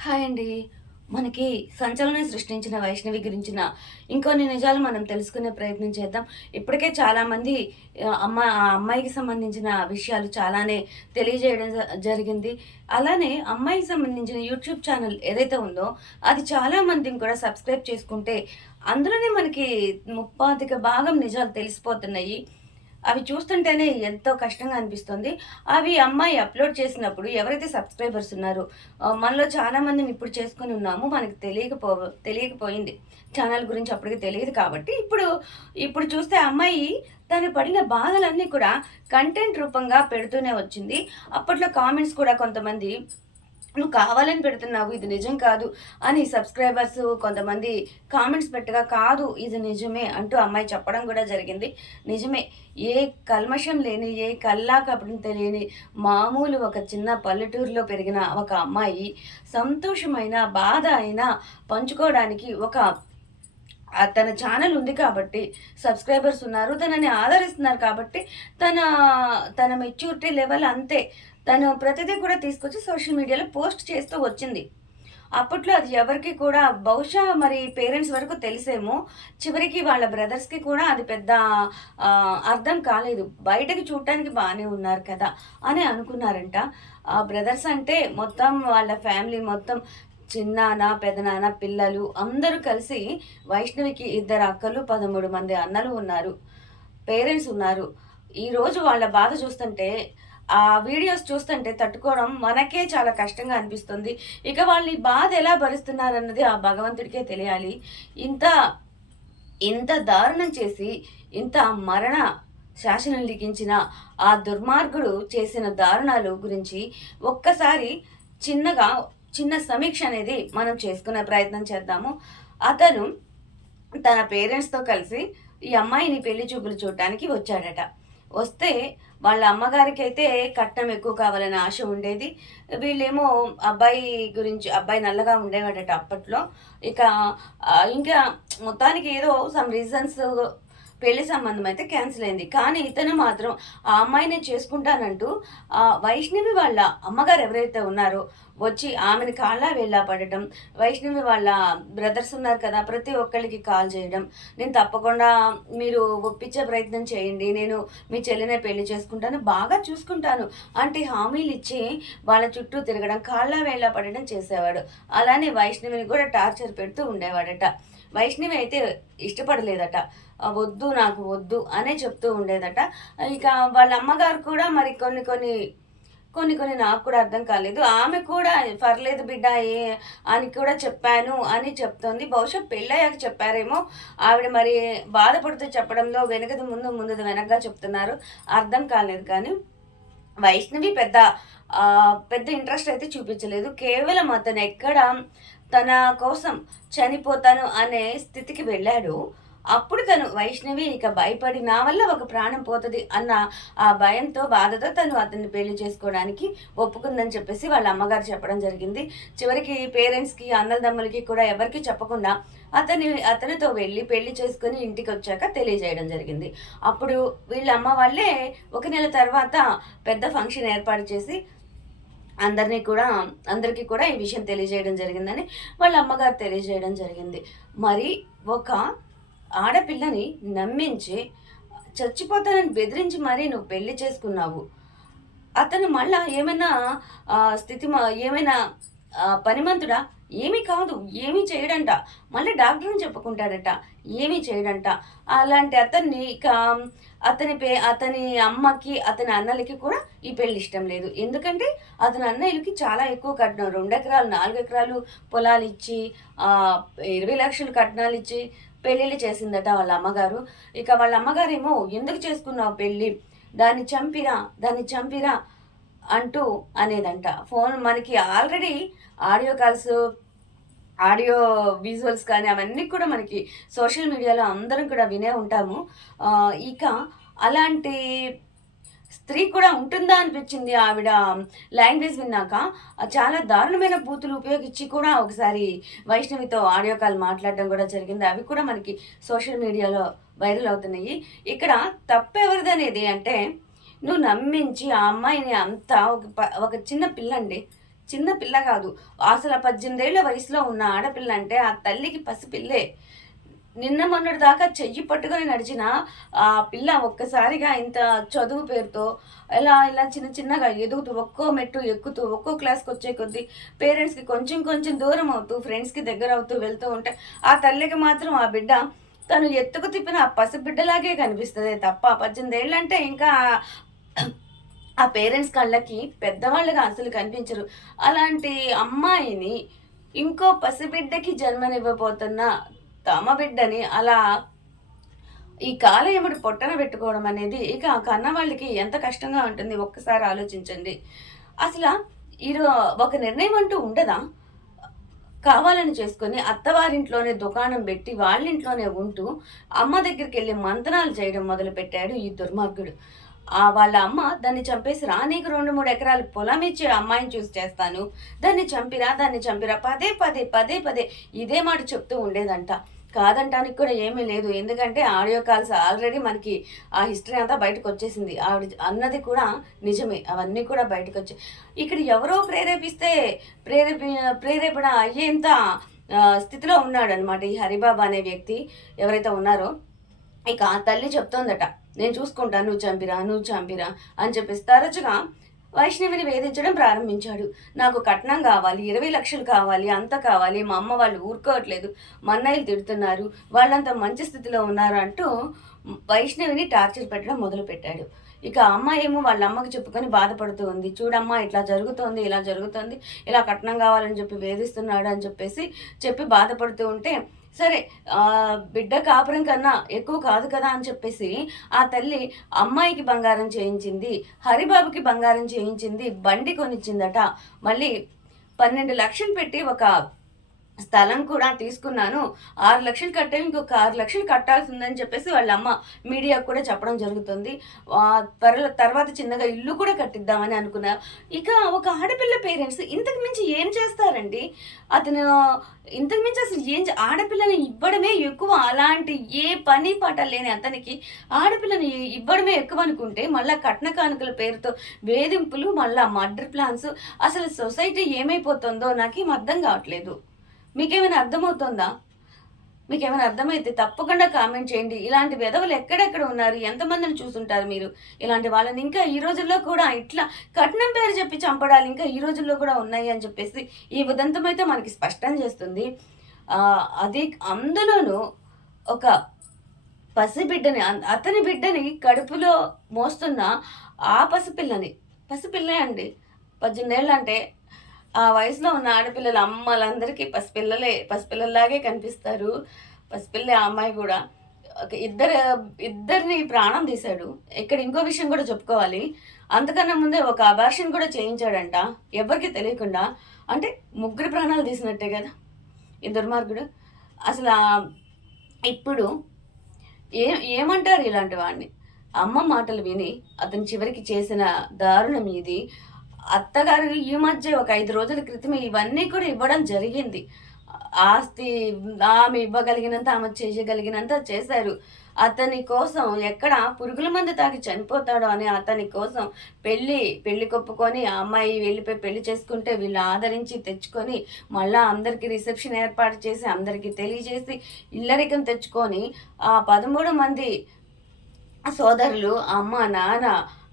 Hi అండి. మనకి సంచలనం సృష్టించిన వైష్ణవి గురించిన ఇంకొన్ని నిజాలు మనం తెలుసుకునే ప్రయత్నం చేద్దాం. ఇప్పటికే చాలామంది ఆ అమ్మాయికి సంబంధించిన విషయాలు చాలానే తెలియజేయడం జరిగింది. అలానే అమ్మాయికి సంబంధించిన యూట్యూబ్ ఛానల్ ఏదైతే ఉందో అది చాలా మందిని కూడా సబ్స్క్రైబ్ చేసుకుంటే అందులోనే మనకి ముప్పాతిక భాగం నిజాలు తెలిసిపోతున్నాయి. అవి చూస్తుంటేనే ఎంతో కష్టంగా అనిపిస్తుంది. అవి అమ్మాయి అప్‌లోడ్ చేసినప్పుడు ఎవరైతే సబ్‌స్క్రైబర్స్ ఉన్నారో మనలో చాలామందిమి ఇప్పుడు చేసుకొని ఉన్నాము. మనకు తెలియకపోయింది. ఛానల్ గురించి అప్పటికి తెలీదు కాబట్టి ఇప్పుడు చూస్తే అమ్మాయి తను పడిన బాధలన్నీ కూడా కంటెంట్ రూపంగా పెడుతూనే వచ్చింది. అప్పట్లో కామెంట్స్ కూడా కొంతమంది నువ్వు కావాలని పెడుతున్నావు. ఇది నిజం కాదు అని సబ్స్క్రైబర్స్ కొంతమంది కామెంట్స్ పెట్టగా, కాదు ఇది నిజమే అంటూ అమ్మాయి చెప్పడం కూడా జరిగింది. నిజమే. ఏ కల్మషం లేని, ఏ కల్లా కపటం తెలియని మామూలు ఒక చిన్న పల్లెటూరులో పెరిగిన ఒక అమ్మాయి సంతోషమైన, బాధ అయినా పంచుకోవడానికి తన ఛానల్ ఉంది కాబట్టి, సబ్స్క్రైబర్స్ ఉన్నారు. తనని ఆదరిస్తున్నారు కాబట్టి తన తన మెచ్యూరిటీ లెవెల్ అంతే. తను ప్రతిదీ కూడా తీసుకొచ్చి సోషల్ మీడియాలో పోస్ట్ చేస్తూ వచ్చింది. అప్పట్లో అది ఎవరికీ కూడా బహుశా మరి పేరెంట్స్ వరకు తెలిసేమో. చివరికి వాళ్ళ బ్రదర్స్‌కి కూడా అది పెద్ద అర్థం కాలేదు. బయటకి చూడటానికి బానే ఉన్నారు కదా! అని అనుకున్నారంట. ఆ బ్రదర్స్ అంటే మొత్తం వాళ్ళ ఫ్యామిలీ మొత్తం చిన్నాన్న, పెదనాన్న, పిల్లలు అందరూ కలిసి వైష్ణవికి 2 అక్కలు, 13 మంది అన్నలు ఉన్నారు. పేరెంట్స్ ఉన్నారు. ఈరోజు వాళ్ళ బాధ చూస్తుంటే ఆ వీడియోస్ చూస్తుంటే తట్టుకోవడం మనకే చాలా కష్టంగా అనిపిస్తుంది. ఇక వాళ్ళు ఈ బాధ ఎలా భరిస్తున్నారన్నది ఆ భగవంతుడికే తెలియాలి. ఇంత ఇంత దారుణం చేసి, ఇంత మరణ శాసనం లిఖించిన ఆ దుర్మార్గుడు చేసిన దారుణాలు గురించి ఒక్కసారి చిన్నగా చిన్న సమీక్ష అనేది మనం చేసుకునే ప్రయత్నం చేద్దాము. అతను తన పేరెంట్స్‌తో కలిసి ఈ అమ్మాయిని పెళ్లి చూపులు చూడటానికి వచ్చాడట. వస్తే వాళ్ళ అమ్మగారికైతే కట్నం ఎక్కువ కావాలని ఆశ ఉండేది. వీళ్ళేమో అబ్బాయి నల్లగా ఉండేవాడట అప్పట్లో. ఇక ఇంకా మొత్తానికి ఏదో సమ్ రీజన్స్ పెళ్లి సంబంధం అయితే క్యాన్సిల్ అయింది. కానీ ఇతను మాత్రం ఆ అమ్మాయినే చేసుకుంటానంటూ వైష్ణవి వాళ్ళ అమ్మగారు ఎవరైతే ఉన్నారో వచ్చి ఆమెని కాళ్ళ వేళ్ళా పడటం, వైష్ణవి వాళ్ళ బ్రదర్స్ ఉన్నారు కదా! ప్రతి ఒక్కళ్ళకి కాల్ చేయడం, నేను తప్పకుండా మీరు ఒప్పించే ప్రయత్నం చేయండి. నేను మీ చెల్లినే పెళ్లి చేసుకుంటాను, బాగా చూసుకుంటాను అంటే హామీలిచ్చి వాళ్ళ చుట్టూ తిరగడం, కాళ్ళ వేళ్ళా పడడం చేసేవాడు. అలానే వైష్ణవిని కూడా టార్చర్ పెడుతూ ఉండేవాడట. వైష్ణవి అయితే ఇష్టపడలేదట. వద్దు నాకు వద్దు అనే చెప్తూ ఉండేదట. ఇక వాళ్ళ అమ్మగారు కూడా మరి కొన్ని నాకు కూడా అర్థం కాలేదు. ఆమె కూడా పర్లేదు బిడ్డ అని కూడా చెప్పాను అని చెప్తోంది. బహుశా పెళ్ళయ్యాక చెప్పారేమో. ఆవిడ మరి బాధపడుతూ చెప్పడంలో వెనకది ముందు, ముందుది వెనకగా చెప్తున్నారు. అర్థం కాలేదు కానీ వైష్ణవి పెద్ద ఇంట్రెస్ట్ అయితే చూపించలేదు. కేవలం అతను ఎక్కడ తన కోసం చనిపోతాను అనే స్థితికి వెళ్ళాడు. అప్పుడు తను వైష్ణవి ఇక భయపడి నా వల్ల ఒక ప్రాణం పోతది అన్న ఆ భయంతో, బాధతో తను అతన్ని పెళ్లి చేసుకోవడానికి ఒప్పుకుందని చెప్పేసి వాళ్ళ అమ్మగారు చెప్పడం జరిగింది. చివరికి పేరెంట్స్‌కి, అన్నదమ్ములకి కూడా ఎవరికీ చెప్పకుండా అతనితో వెళ్ళి పెళ్లి చేసుకొని ఇంటికొచ్చాక తెలియజేయడం జరిగింది. అప్పుడు వీళ్ళ అమ్మ వాళ్ళే ఒక నెల తర్వాత పెద్ద ఫంక్షన్ ఏర్పాటు చేసి అందరికీ కూడా ఈ విషయం తెలియజేయడం జరిగిందని వాళ్ళ అమ్మగారు తెలియజేయడం జరిగింది. మరి ఒక ఆడపిల్లని నమ్మించి, చచ్చిపోతానని బెదిరించి మరీ నువ్వు పెళ్లి చేసుకున్నావు. అతను మళ్ళా ఏమైనా ఏమైనా పనిమంతుడా? ఏమీ కాదు. ఏమీ చేయడంట. మళ్ళీ డాక్టర్‌ని చెప్పుకుంటాడట. ఏమీ చేయడంట. అలాంటి అతన్ని ఇక అతని అమ్మకి, అతని అన్నలకి కూడా ఈ పెళ్లి ఇష్టం లేదు. ఎందుకంటే అతని అన్నయ్యలకి చాలా ఎక్కువ కట్నం 2 ఎకరాలు, 4 ఎకరాలు పొలాలిచ్చి 20 లక్షలు కట్నాలిచ్చి పెళ్ళిళ్ళు చేసిందట వాళ్ళ అమ్మగారు. ఇక వాళ్ళ అమ్మగారేమో ఎందుకు చేసుకున్నావు పెళ్లి? దాన్ని చంపిరా అంటూ అనేదంట. మనకి already audio calls, audio visuals కానీ అవన్నీ కూడా మనకి సోషల్ మీడియాలో అందరం కూడా వినే ఉంటాము. ఇక అలాంటి స్త్రీ కూడా ఉంటుందా అనిపించింది ఆవిడ లాంగ్వేజ్ విన్నాక. చాలా దారుణమైన బూతులు ఉపయోగించి కూడా ఒకసారి వైష్ణవితో ఆడియో కాల్ మాట్లాడడం కూడా జరిగింది. అవి కూడా మనకి సోషల్ మీడియాలో వైరల్ అవుతున్నాయి. ఇక్కడ తప్పెవరిదనేది అంటే, నువ్వు నమ్మించి ఆ అమ్మాయిని అంతా ఒక చిన్న పిల్లండి. చిన్న పిల్ల కాదు. అసలు 18 ఏళ్ల వయసులో ఉన్న ఆడపిల్ల అంటే ఆ తల్లికి పసిపిల్లే. నిన్న మొన్నటి దాకా చెయ్యి పట్టుకొని నడిచిన ఆ పిల్ల ఒక్కసారిగా ఇంత చదువు పేరుతో ఇలా చిన్న చిన్నగా ఎదుగుతూ ఒక్కో మెట్టు ఎక్కుతూ ఒక్కో క్లాస్‌కొచ్చే కొద్దీ పేరెంట్స్‌కి కొంచెం కొంచెం దూరం అవుతూ, ఫ్రెండ్స్‌కి దగ్గరవుతూ వెళ్తూ ఉంటే, ఆ తల్లికి మాత్రం ఆ బిడ్డ తను ఎత్తుకు తిప్పిన ఆ పసిబిడ్డలాగే కనిపిస్తదే తప్ప 18 ఏళ్ళంటే ఇంకా ఆ పేరెంట్స్ కళ్ళకి పెద్దవాళ్ళుగా అసలు కనిపించరు. అలాంటి అమ్మాయిని ఇంకో పసిబిడ్డకి జన్మనివ్వబోతున్న తమ బిడ్డని అలా ఈ కాలయముడు పొట్టన పెట్టుకోవడం అనేది ఇక కన్నవాళ్ళకి ఎంత కష్టంగా ఉంటుంది ఒక్కసారి ఆలోచించండి. అసల ఈరో ఒక నిర్ణయం అంటూ ఉండదా? కావాలని చేసుకొని అత్తవారింట్లోనే దుకాణం పెట్టి వాళ్ళింట్లోనే ఉంటూ అమ్మ దగ్గరికెళ్ళి మంతనాలు చేయడం మొదలుపెట్టాడు ఈ దుర్మార్గుడు. వాళ్ళ అమ్మ దాన్ని చంపేసి రా నీకు 2, 3 ఎకరాల పొలం ఇచ్చి అమ్మాయిని చూసి చేస్తాను. దాన్ని చంపిరా పదే ఇదే మాట చెప్తూ ఉండేదంట. కాదంటానికి కూడా ఏమీ లేదు. ఎందుకంటే ఆడియో కాల్స్ ఆల్రెడీ మనకి ఆ హిస్టరీ అంతా బయటకొచ్చేసింది. ఆవిడ అన్నది కూడా నిజమే. అవన్నీ కూడా బయటకొచ్చాయి. ఇక్కడ ఎవరో ప్రేరేపిస్తే ప్రేరేపి ప్రేరేపణ అయ్యేంత స్థితిలో ఉన్నాడనమాట ఈ హరిబాబు అనే వ్యక్తి ఎవరైతే ఉన్నారో. ఇక ఆ తల్లి చెప్తోందట, నేను చూసుకుంటాను నువ్వు చంపిరా అని చెప్పేసి తరచుగా వైష్ణవిని వేధించడం ప్రారంభించాడు. నాకు కట్నం కావాలి, 20 లక్షలు కావాలి, అంత కావాలి, మా అమ్మ వాళ్ళు ఊరుకోవట్లేదు, మా అన్నయ్యలు తిడుతున్నారు, వాళ్ళంతా మంచి స్థితిలో ఉన్నారు అంటూ వైష్ణవిని టార్చర్ పెట్టడం మొదలుపెట్టాడు. ఇక ఆ అమ్మాయి ఏమో వాళ్ళ అమ్మకి చెప్పుకొని బాధపడుతూ ఉంది. చూడమ్మా ఇట్లా జరుగుతోంది, ఇలా జరుగుతోంది, ఇలా కట్నం కావాలని చెప్పి వేధిస్తున్నాడు అని చెప్పి బాధపడుతూ ఉంటే, సరే బిడ్డ కాపురం కన్నా ఎక్కువ కాదు కదా అని చెప్పేసి ఆ తల్లి అమ్మాయికి బంగారం చేయించింది, హరిబాబుకి బంగారం చేయించింది, బండి కొనిచ్చిందట. మళ్ళీ 12 లక్షలు పెట్టి ఒక స్థలం కూడా తీసుకున్నాను. 6 లక్షలు కట్టావు. ఇంకొక 6 లక్షలు కట్టాల్సిందని చెప్పేసి వాళ్ళ అమ్మ మీడియాకు కూడా చెప్పడం జరుగుతుంది. తర్వాత చిన్నగా ఇల్లు కూడా కట్టిద్దామని అనుకున్నా. ఇక ఒక ఆడపిల్ల పేరెంట్స్ ఇంతకు మించి ఏం చేస్తారండి? అతను ఇంతకు మించి అసలు ఆడపిల్లని ఇవ్వడమే ఎక్కువ. అలాంటి ఏ పని పాట లేని అతనికి ఆడపిల్లని ఇవ్వడమే ఎక్కువ అనుకుంటే, మళ్ళా కట్న కానుకల పేరుతో వేధింపులు, మళ్ళా మర్డర్ ప్లాన్స్, అసలు సొసైటీ ఏమైపోతుందో నాకేం అర్థం కావట్లేదు. మీకేమైనా అర్థమవుతుందా? మీకేమైనా అర్థమైతే తప్పకుండా కామెంట్ చేయండి. ఇలాంటి వెధవలు ఎక్కడెక్కడ ఉన్నారు? ఎంతమందిని చూసుంటారు మీరు? ఇలాంటి వాళ్ళని ఇంకా ఈ రోజుల్లో కూడా ఇట్లా కట్నం పేరు చెప్పి చంపడాలు ఇంకా ఈ రోజుల్లో కూడా ఉన్నాయి అని చెప్పేసి ఈ ఉదంతం అయితే మనకి స్పష్టం చేస్తుంది. అది అందులోనూ ఒక పసిబిడ్డని అతని బిడ్డని కడుపులో మోస్తున్న ఆ పసిపిల్లే అండి. 18 ఏళ్ళంటే ఆ వయసులో ఉన్న ఆడపిల్లల అమ్మలందరికీ పసిపిల్లల్లాగే కనిపిస్తారు. పసిపిల్లే ఆ అమ్మాయి గూడా. ఇద్దరిని ప్రాణం తీశాడు. ఇక్కడ ఇంకో విషయం కూడా చెప్పుకోవాలి. అంతకన్నా ముందే ఒక అబార్షన్ కూడా చేయించాడంట. ఎవరికీ తెలియకుండా. అంటే ముగ్గురు ప్రాణాలు తీసినట్టే గదా ఈ దుర్మార్గుడు. అసలా ఇప్పుడు ఏమంటారు ఇలాంటి వాడిని? అమ్మ మాటలు విని అతను చివరికి చేసిన దారుణం ఇది. అత్తగారు ఈ మధ్య ఒక 5 రోజుల క్రితమే ఇవన్నీ కూడా ఇవ్వడం జరిగింది. ఆస్తి ఆమె ఇవ్వగలిగినంత, ఆమె చేయగలిగినంత చేశారు. అతని కోసం ఎక్కడ పురుగుల మందు తాగి చనిపోతాడో అని అతని కోసం పెళ్లి కొప్పుకొని ఆ అమ్మాయి వెళ్ళిపోయి పెళ్లి చేసుకుంటే వీళ్ళు ఆదరించి తెచ్చుకొని మళ్ళా అందరికీ రిసెప్షన్ ఏర్పాటు చేసి అందరికీ తెలియజేసి ఇల్లరికం తెచ్చుకొని ఆ 13 మంది సోదరులు, అమ్మ, నాన్న,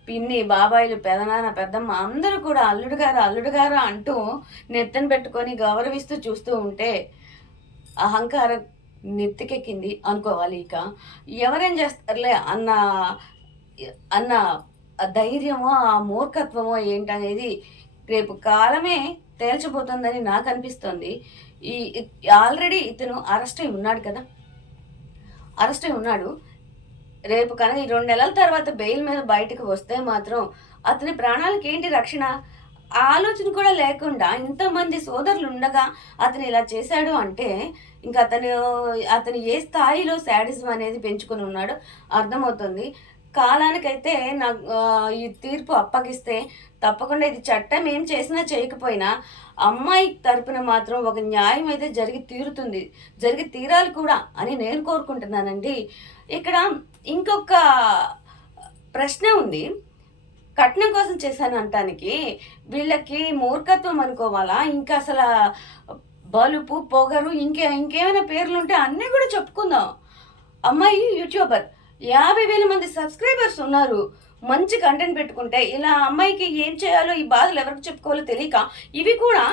పిన్ని, బాబాయిలు, పెదనాన్న, పెద్దమ్మ అందరూ కూడా అల్లుడు గారు అంటూ నెత్తన పెట్టుకొని గౌరవిస్తూ చూస్తూ ఉంటే అహంకారం నెత్తికెక్కింది అనుకోవాలి ఇక. ఎవరేం చేస్తారులే అన్న అన్న ధైర్యమో, ఆ మూర్ఖత్వమో ఏంటనేది రేపు కాలమే తేల్చబోతోందని నాకు అనిపిస్తోంది. ఈ ఆల్రెడీ ఇతను అరెస్ట్ అయి ఉన్నాడు కదా! అరెస్ట్ అయి ఉన్నాడు. రేపు కనుక ఈ 2 నెలల తర్వాత బెయిల్ మీద బయటకు వస్తే మాత్రం అతని ప్రాణాలకి ఏంటి రక్షణ? ఆ ఆలోచన కూడా లేకుండా ఇంతమంది సోదరులు ఉండగా అతను ఇలా చేశాడు అంటే ఇంకా అతను ఏ స్థాయిలో శాడిజం అనేది పెంచుకొని ఉన్నాడో అర్థమవుతుంది. కాలానికైతే ఈ తీర్పు అప్పగిస్తే తప్పకుండా ఇది చట్టం ఏం చేసినా చేయకపోయినా అమ్మాయి తరపున మాత్రం ఒక న్యాయం అయితే జరిగి తీరాలి కూడా అని నేను కోరుకుంటున్నానండి. ఇక్కడ ఇంకొక ప్రశ్న ఉంది. కట్నం కోసం చేశాను అంటానికి వీళ్ళకి మూర్ఖత్వం అనుకోవాలా? ఇంకా అసలు బలుపు, పొగరు ఇంకేమైనా పేర్లుంటే అన్నీ కూడా చెప్పుకుందాం. అమ్మాయి యూట్యూబర్ 50,000 మంది సబ్స్క్రైబర్స్ ఉన్నారు. మంచి కంటెంట్ పెట్టుకుంటే ఇలా అమ్మాయికి ఏం చేయాలో, ఈ బాధలు ఎవరికి చెప్పుకోవాలో తెలియక ఇవి కూడా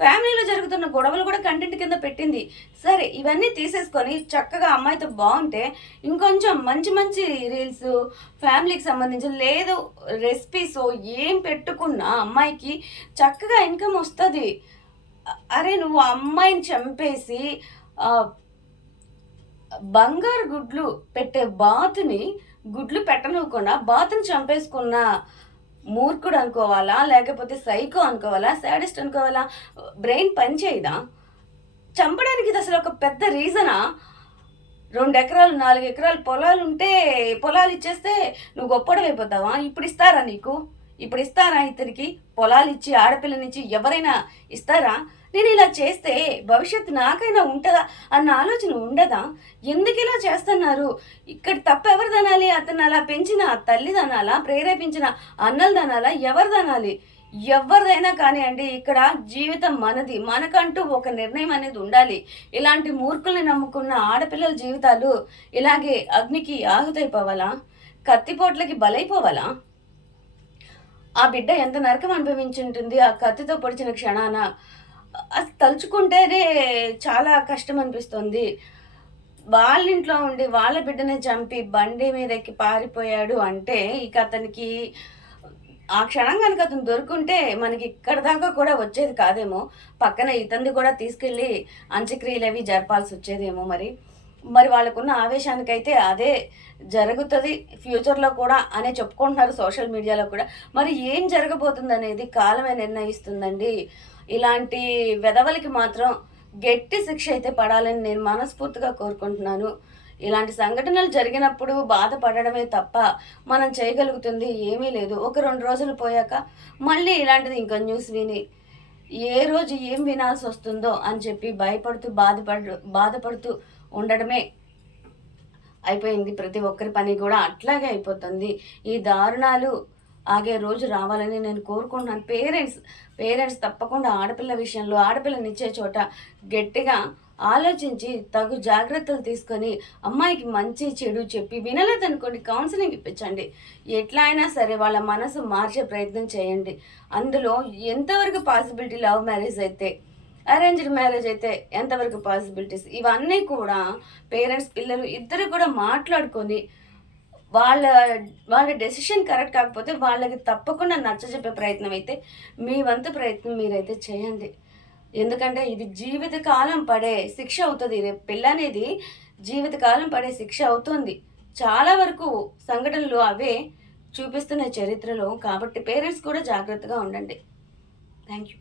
ఫ్యామిలీలో జరుగుతున్న గొడవలు కూడా కంటెంట్ కింద పెట్టింది. సరే ఇవన్నీ తీసేసుకొని చక్కగా అమ్మాయితో బాగుంటే ఇంకొంచెం మంచి మంచి రీల్స్ ఫ్యామిలీకి సంబంధించి లేదు రెసిపీస్ ఏం పెట్టుకున్నా అమ్మాయికి చక్కగా ఇన్కమ్ వస్తుంది. అరే నువ్వు అమ్మాయిని చంపేసి బంగారు గుడ్లు పెట్టే బాతుని గుడ్లు పెట్టనివ్వకుండా బాతుని చంపేసుకున్న మూర్ఖుడు అనుకోవాలా, లేకపోతే సైకో అనుకోవాలా, శాడిస్ట్ అనుకోవాలా? బ్రెయిన్ పని చేయదా? చంపడానికి ఇది అసలు ఒక పెద్ద రీజనా? 2 ఎకరాలు 4 ఎకరాలు పొలాలు ఉంటే పొలాలు ఇచ్చేస్తే నువ్వు గొప్పడమైపోతావా? ఇప్పుడు ఇస్తారా నీకు? ఇప్పుడు ఇస్తారా ఇతనికి? పొలాలు ఇచ్చి ఆడపిల్లనిచ్చి ఎవరైనా ఇస్తారా? నేను ఇలా చేస్తే భవిష్యత్తు నాకైనా ఉంటుందా అన్న ఆలోచన ఉండదా? ఎందుకు ఇలా చేస్తున్నారు? ఇక్కడ తప్పు ఎవరిదనాలి? అతను అలా పెంచిన తల్లిదనాలా, ప్రేరేపించిన అన్నలదనాలా, ఎవరిదనాలి? ఎవరిదైనా కానివ్వండి, ఇక్కడ జీవితం మనది. మనకంటూ ఒక నిర్ణయం అనేది ఉండాలి. ఇలాంటి మూర్ఖుల్ని నమ్ముకున్న ఆడపిల్లల జీవితాలు ఇలాగే అగ్నికి ఆహుతైపోవాలా? కత్తిపోట్లకి బలైపోవాలా? ఆ బిడ్డ ఎంత నరకం అనుభవించుంటుంది ఆ కత్తితో పొడిచిన క్షణాన. అది తలుచుకుంటేనే చాలా కష్టం అనిపిస్తుంది. వాళ్ళ ఇంట్లో ఉండి వాళ్ళ బిడ్డని చంపి బండి మీద ఎక్కి పారిపోయాడు అంటే ఇక అతనికి ఆ క్షణం కనుక అతను దొరుకుంటే మనకి ఇక్కడ దాకా కూడా వచ్చేది కాదేమో. పక్కన ఇతంది కూడా తీసుకెళ్ళి అంత్యక్రియలు అవి జరపాల్సి వచ్చేదేమో. మరి వాళ్ళకున్న ఆవేశానికైతే అదే జరుగుతుంది ఫ్యూచర్లో కూడా అనే చెప్పుకుంటున్నారు సోషల్ మీడియాలో కూడా. మరి ఏం జరగబోతుంది అనేది కాలమే నిర్ణయిస్తుందండి. ఇలాంటి వెధవలకి మాత్రం గట్టి శిక్ష అయితే పడాలని నేను మనస్ఫూర్తిగా కోరుకుంటున్నాను. ఇలాంటి సంఘటనలు జరిగినప్పుడు బాధపడడమే తప్ప మనం చేయగలుగుతుంది ఏమీ లేదు. ఒక 2 రోజులు పోయాక మళ్ళీ ఇలాంటిది ఇంకో న్యూస్ విని ఏ రోజు ఏం వినాల్సి వస్తుందో అని చెప్పి భయపడుతూ బాధపడుతూ ఉండడమే అయిపోయింది. ప్రతి ఒక్కరి పని కూడా అట్లాగే అయిపోతుంది. ఈ దారుణాలు ఆగే రోజు రావాలని నేను కోరుకుంటున్నాను. పేరెంట్స్ తప్పకుండా ఆడపిల్ల విషయంలో ఆడపిల్లనిచ్చే చోట గట్టిగా ఆలోచించి తగు జాగ్రత్తలు తీసుకొని అమ్మాయికి మంచి చెడు చెప్పి వినలేదనుకోండి కౌన్సిలింగ్ ఇప్పించండి. ఎట్లా అయినా సరే వాళ్ళ మనసు మార్చే ప్రయత్నం చేయండి. అందులో ఎంతవరకు పాసిబిలిటీ లవ్ మ్యారేజ్ అయితే అరేంజ్డ్ మ్యారేజ్ అయితే ఎంతవరకు పాసిబిలిటీస్ ఇవన్నీ కూడా పేరెంట్స్ పిల్లలు ఇద్దరు కూడా మాట్లాడుకొని వాళ్ళ డెసిషన్ కరెక్ట్ కాకపోతే వాళ్ళకి తప్పకుండా నచ్చజెప్పే ప్రయత్నం అయితే మీ వంతు ప్రయత్నం మీరైతే చేయండి. ఎందుకంటే ఇది జీవితకాలం పడే శిక్ష అవుతుంది. రేపు పెళ్ళనేది జీవితకాలం పడే శిక్ష అవుతుంది. చాలా వరకు సంఘటనలు అవే చూపిస్తున్న చరిత్రలో. కాబట్టి పేరెంట్స్ కూడా జాగ్రత్తగా ఉండండి. Thank you.